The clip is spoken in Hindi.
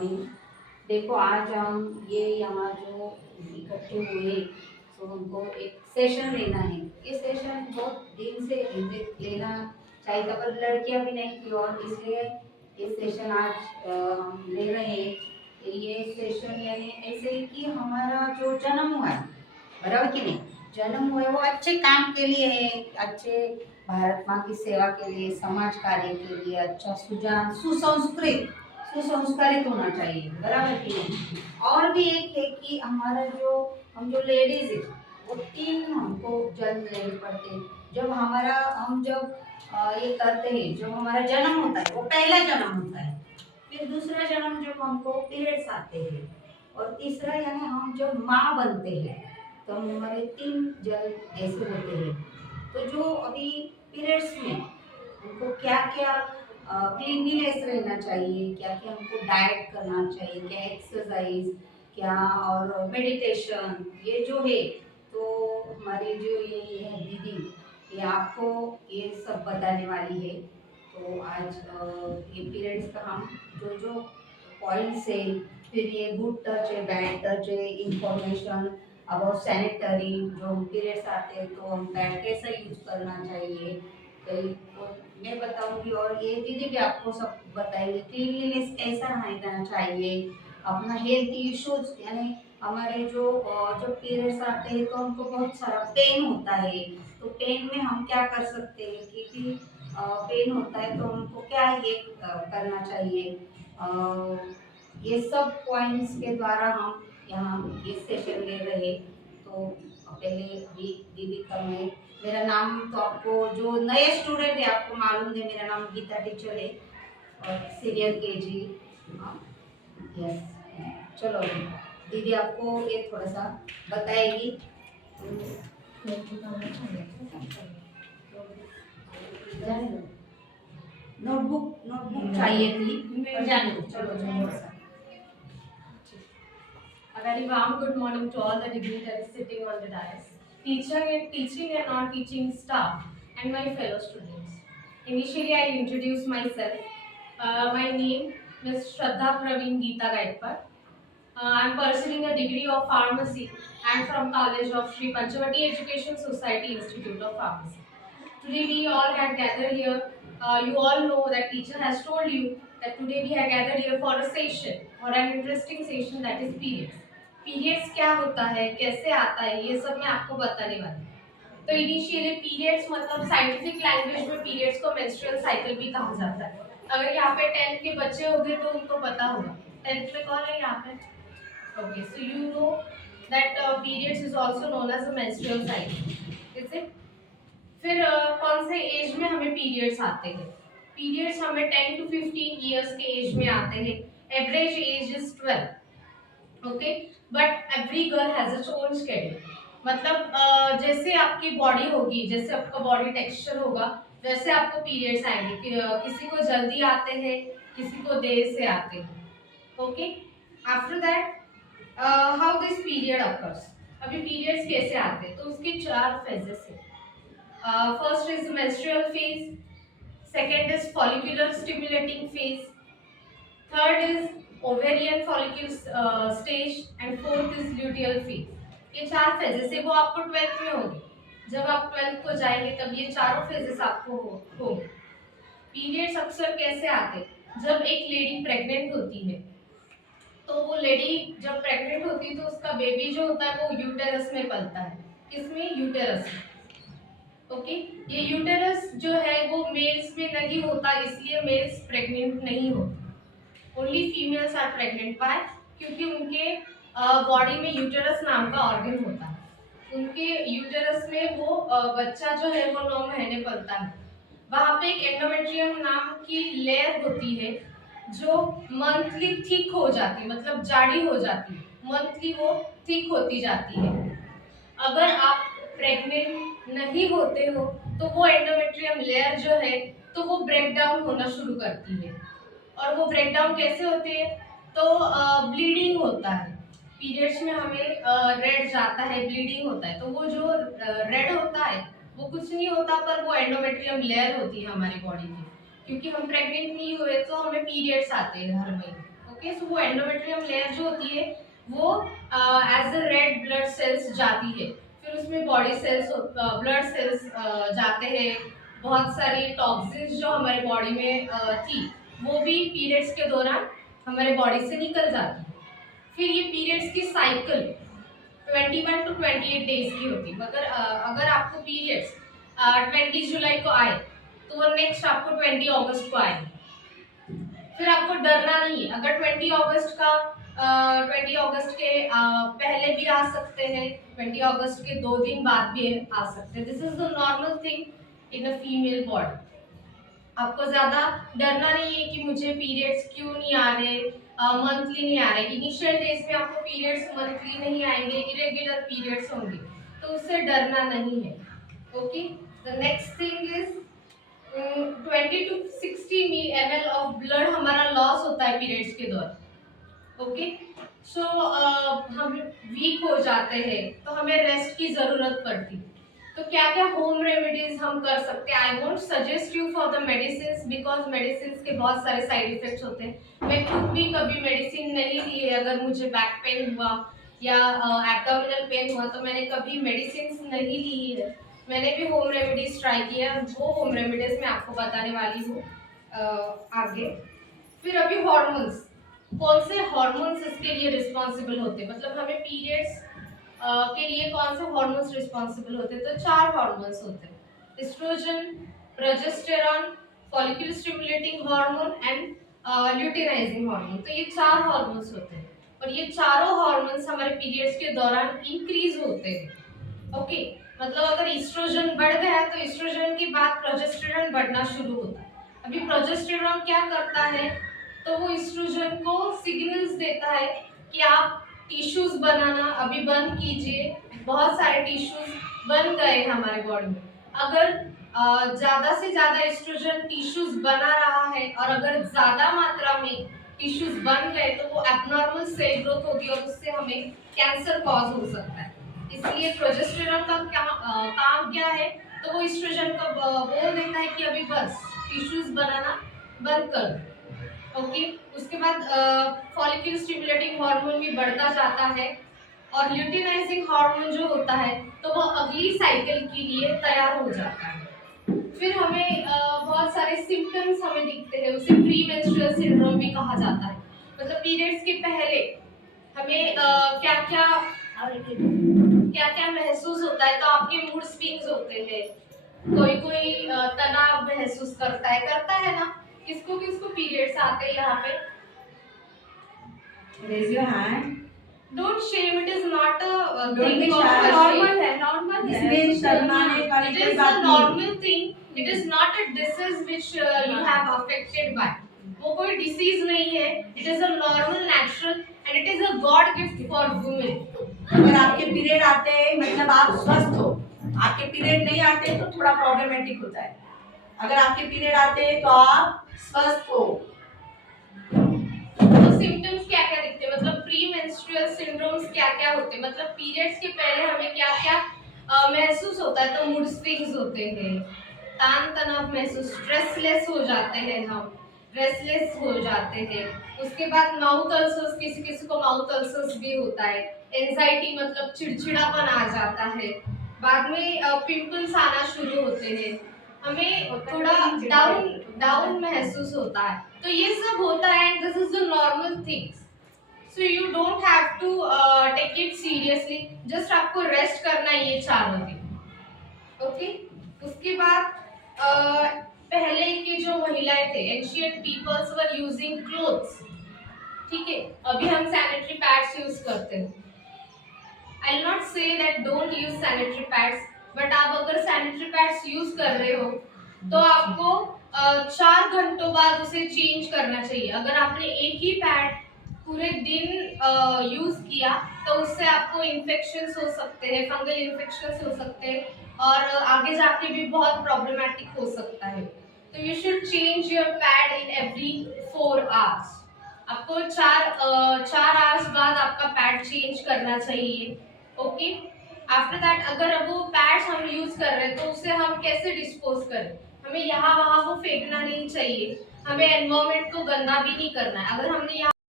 मॉर्निंग। देखो आज हम ये यहाँ जो इकट्ठे हुए तो हमको एक सेशन लेना है। ये सेशन बहुत दिन से लेना चाहिए था पर लड़कियां भी नहीं थी और इसलिए ये सेशन आज हम ले रहे हैं। ये सेशन यानी ऐसे ही कि हमारा जो जन्म हुआ है, बराबर कि नहीं, जन्म हुआ है वो अच्छे काम के लिए है, अच्छे भारत माँ की सेवा के लिए, समाज कार्य के लिए, अच्छा सुजान सुसंस्कारित होना चाहिए, बराबर कि नहीं। और भी एक है कि हमारा जो हम जो लेडीज है वो तीन हमको जन्म लेने पड़ते हैं। जब हमारा हम जब ये करते हैं, जब हमारा जन्म होता है वो पहला जन्म होता है, फिर दूसरा जन्म जब हमको पीरियड्स आते हैं, और तीसरा यानी हम जब माँ बनते हैं तो हमारे तीन जन्म ऐसे होते हैं। तो जो अभी पीरियड्स में हमको क्या क्या क्लीनलीनेस रहना चाहिए, क्या क्या हमको डाइट करना चाहिए, क्या एक्सरसाइज, क्या और मेडिटेशन, ये जो है तो हमारी जो ये है दीदी, ये आपको ये सब बताने वाली है। तो आज ये पीरियड्स का हम जो जो पॉइंट्स है, फिर ये गुड टच है, बैड टच है, इंफॉर्मेशन अबाउट सैनिटरी, जो पीरियड्स आते हैं तो हम पैड कैसा यूज करना चाहिए, तो मैं बताऊंगी और ये दीदी भी आपको सब बताएंगे। क्लीनलीनेस कैसा रहना चाहिए, अपना हेल्थ इश्यूज यानी हमारे जो पीरियड्स आते हैं तो हमको बहुत सारा पेन होता है, तो पेन में हम क्या कर सकते हैं, क्योंकि पेन होता है तो हमको क्या ये करना चाहिए। ये सब पॉइंट्स के द्वारा हम यहाँ ये सेशन ले रहे। तो पहले अभी दीदी का मेरा नाम तो आपको जो नए स्टूडेंट है आपको मालूम है, मेरा नाम गीता टीचर है और सीनियर केजी। यस, चलो दीदी आपको ये थोड़ा सा बताएगी। नोटबुक नोटबुक चाहिए थी और जाने दो, चलो थोड़ा सा। A very warm good morning to all the dignitaries sitting on the dais, teaching and non-teaching staff, and my fellow students. Initially, I introduce myself. My name is Shraddha Praveen Geeta Gaidpar. I am pursuing a degree of pharmacy and from College of Sri Panchavati Education Society Institute of Pharmacy. Today we all had gathered here. You all know that teacher has told you that today we have gathered here for a session, for an interesting session, that is periods. Periods क्या होता है, कैसे आता है, ये सब मैं आपको बताने वाली हूँ। तो इनिशियली पीरियड्स मतलब साइंटिफिक लैंग्वेज में पीरियड्स को मेंस्ट्रुअल साइकिल भी कहा जाता है। अगर यहाँ पे 10th के बच्चे होंगे तो उनको पता होगा। 10th में कौन है यहाँ पे? Okay, so you know that periods is also known as a menstrual cycle. Is it? फिर कौन से एज में हमें पीरियड्स आते हैं? पीरियड्स हमें 10 to 15 ईयर्स के एज में आते हैं। Average age is 12। Okay, but every girl has its own schedule. मतलब जैसे आपकी बॉडी होगी, जैसे आपका बॉडी टेक्सचर होगा, वैसे आपको पीरियड्स आएंगे किसी को जल्दी आते हैं, किसी को देर से आते हैं। Okay, after that how this period occurs. अभी पीरियड्स कैसे आते हैं, तो उसके 4 फेजेस हैं। First is menstrual phase, second is follicular stimulating phase, third is ovarian follicle stage, and fourth is luteal phase. ये 4 फेजेस है, वो आपको 12th में होंगे। जब आप 12th को जाएंगे तब ये चारों फेजेस आपको होंगे। पीरियड्स अक्सर कैसे आते? जब एक लेडी प्रेग्नेंट होती है, तो वो लेडी जब प्रेग्नेंट होती है तो उसका बेबी जो होता है वो यूटेरस में पलता है। किसमें? यूटेरस में। ओके, ये यूटेरस जो है वो मेल्स में नहीं होता, इसलिए मेल्स प्रेग्नेंट नहीं होते। Only females are pregnant. Why? क्योंकि उनके बॉडी में यूटेरस नाम का ऑर्गन होता है। उनके यूटेरस में वो बच्चा जो है वो 9 महीने पलता है। वहां पे एक एंडोमेट्रियम नाम की लेयर होती है जो मंथली थिक हो जाती है, मतलब जाड़ी हो जाती है, मंथली वो थिक होती जाती है। अगर आप प्रेग्नेंट नहीं होते हो तो वो एंडोमेट्रियम लेयर जो है तो वो ब्रेक डाउन होना शुरू करती है। और वो ब्रेक डाउन कैसे होते हैं? तो ब्लीडिंग होता है। पीरियड्स में हमें रेड जाता है, ब्लीडिंग होता है। तो वो जो रेड होता है वो कुछ नहीं होता, पर वो एंडोमेट्रियम लेयर होती है हमारी बॉडी की। क्योंकि हम प्रेग्नेंट नहीं हुए तो हमें पीरियड्स आते हैं हर महीने। ओके, सो वो एंडोमेट्रियम लेयर जो होती है वो as a red blood cells जाती है, फिर उसमें बॉडी सेल्स ब्लड सेल्स जाते हैं, बहुत सारी टॉक्सिन्स जो हमारे बॉडी में थी वो भी पीरियड्स के दौरान हमारे बॉडी से निकल जाती है। फिर ये पीरियड्स की साइकिल 21 to 28 डेज की होती है, मगर अगर आपको पीरियड्स 20 जुलाई को आए तो वो नेक्स्ट आपको 20 अगस्त को आए। फिर आपको डरना नहीं है, अगर 20 अगस्त का 20 अगस्त के पहले भी आ सकते हैं, 20 अगस्त के 2 दिन बाद भी आ सकते हैं। This is the normal thing in a female body. आपको ज्यादा डरना नहीं है कि मुझे पीरियड्स क्यों नहीं आ रहे, मंथली नहीं आ रहे। इनिशियल डेज में आपको पीरियड्स मंथली नहीं आएंगे, इरेगुलर पीरियड्स होंगे, तो उससे डरना नहीं है। Okay, the next thing is 20 to 60 ml of blood हमारा लॉस होता है पीरियड्स के दौरान। ओके, सो हम वीक हो जाते हैं तो हमें रेस्ट की जरूरत पड़ती है। तो क्या क्या होम रेमेडीज हम कर सकते हैं? I won't suggest you for the medicine because medicine के बहुत सारे साइड इफेक्ट्स होते हैं। मैं खुद भी कभी मेडिसिन नहीं ली है। अगर मुझे बैक पेन हुआ या एब्डोमिनल पेन हुआ तो मैंने कभी मेडिसिन नहीं ली है। मैंने भी होम रेमेडीज ट्राई किया, वो होम रेमेडीज मैं आपको बताने वाली हूँ आगे। फिर अभी हॉर्मोन्स, कौन से हॉर्मोन्स इसके लिए रिस्पॉन्सिबल होते हैं, मतलब हमें पीरियड्स के लिए कौन से हॉर्मोन्स रिस्पॉन्सिबल होते हैं? तो 4 हॉर्मोन्स होते हैं, estrogen, progesterone, follicle stimulating hormone and luteinizing hormone. तो ये 4 हॉर्मोन्स होते हैं और ये चारों हॉर्मोन्स हमारे पीरियड्स के दौरान इंक्रीज होते हैं। ओके, मतलब अगर एस्ट्रोजन बढ़ गया तो एस्ट्रोजन के बाद प्रोजेस्टेरॉन बढ़ना शुरू होता है। अभी प्रोजेस्टेरॉन क्या करता है, तो वो एस्ट्रोजन को सिग्नल्स देता है कि आप टिश्यूज बनाना अभी बंद कीजिए। बहुत सारे टिश्यूज बन गए हमारे बॉडी में। अगर ज्यादा से ज्यादा एस्ट्रोजन टिश्यूज बना रहा है और अगर ज्यादा मात्रा में टिश्यूज बन गए तो वो एबनॉर्मल सेल ग्रोथ होगी और उससे हमें कैंसर कॉज हो सकता है। इसलिए प्रोजेस्टेरॉन का काम क्या है, तो वो एस्ट्रोजन को बोल देता है कि अभी बस टिश्यूज बनाना बंद कर दो। ओके, उसके बाद फॉलिक्यूल स्टिमुलेटिंग हार्मोन भी बढ़ता जाता है और ल्यूटिनाइजिंग हार्मोन जो होता है तो वो अगली साइकिल के लिए तैयार हो जाता है। फिर हमें बहुत सारे सिम्टम्स हमें दिखते हैं, उसे प्री मेंस्ट्रुअल सिंड्रोम भी कहा जाता है। मतलब पीरियड्स के पहले हमें क्या क्या महसूस होता है, तो आपके मूड स्विंग्स होते हैं, कोई कोई तनाव महसूस करता है ना। किसको किसको पीरियड्स आते हैं यहाँ पे? Raise your hand. Don't shame, it is not a Don't thing be of shy. shame. Normal है, नॉर्मल है। इसमें शर्माने वाली It कोई is बात a नहीं। normal thing. It is not a disease which you have affected by. वो कोई डिसीज नहीं है। It is a normal, natural and it is a God gift for women. अगर आपके पीरियड आते हैं मतलब आप स्वस्थ हो, आपके पीरियड नहीं आते तो थोड़ा प्रॉब्लमेटिक होता है। अगर आपके पीरियड आते हैं तो आप स्वस्थ हो। तो सिम्टम्स क्या क्या दिखते हैं, मतलब प्री मेंस्ट्रुअल सिंड्रोम्स क्या क्या होते हैं, मतलब पीरियड्स के पहले हमें क्या क्या महसूस होता है? तो मूड स्विंग्स होते हैं, तान तनाव महसूस, स्ट्रेसलेस हो जाते हैं, हम रेस्टलेस हो जाते हैं। उसके बाद माउथ अल्सर्स, किसी किसी को माउथ अल्सर्स भी होता है। एंजाइटी मतलब चिड़चिड़ापन आ जाता है। बाद में पिंपल्स आना शुरू होते हैं, हमें थोड़ा डाउन महसूस होता है। तो ये सब होता है, this is the normal things, so you don't have to take it seriously, just आपको रेस्ट करना है ये 4 दिन। ओके, उसके बाद पहले के जो महिलाएं थे, ancient peoples were using clothes, ठीक है, अभी हम सैनिटरी पैड्स यूज करते हैं। I will not say that don't use sanitary pads, but आप अगर सैनिटरी पैड्स यूज कर रहे हो तो आपको 4 घंटों बाद उसे चेंज करना चाहिए। अगर आपने एक ही पैड पूरे दिन यूज किया तो उससे आपको इन्फेक्शंस हो सकते हैं, फंगल इन्फेक्शंस हो सकते हैं और आगे जाके भी बहुत प्रॉब्लमेटिक हो सकता है। तो you should change your pad in every 4 hours. आपको 4 आवर्स बाद आपका पैड चेंज करना चाहिए। ओके, आफ्टर दैट अगर वो पैड्स हम यूज कर रहे हैं तो उसे हम कैसे डिस्पोज करें? हमें यहाँ वहाँ वो फेंकना नहीं चाहिए, हमें एनवायरमेंट को गंदा भी नहीं करना है। अगर हमने यहाँ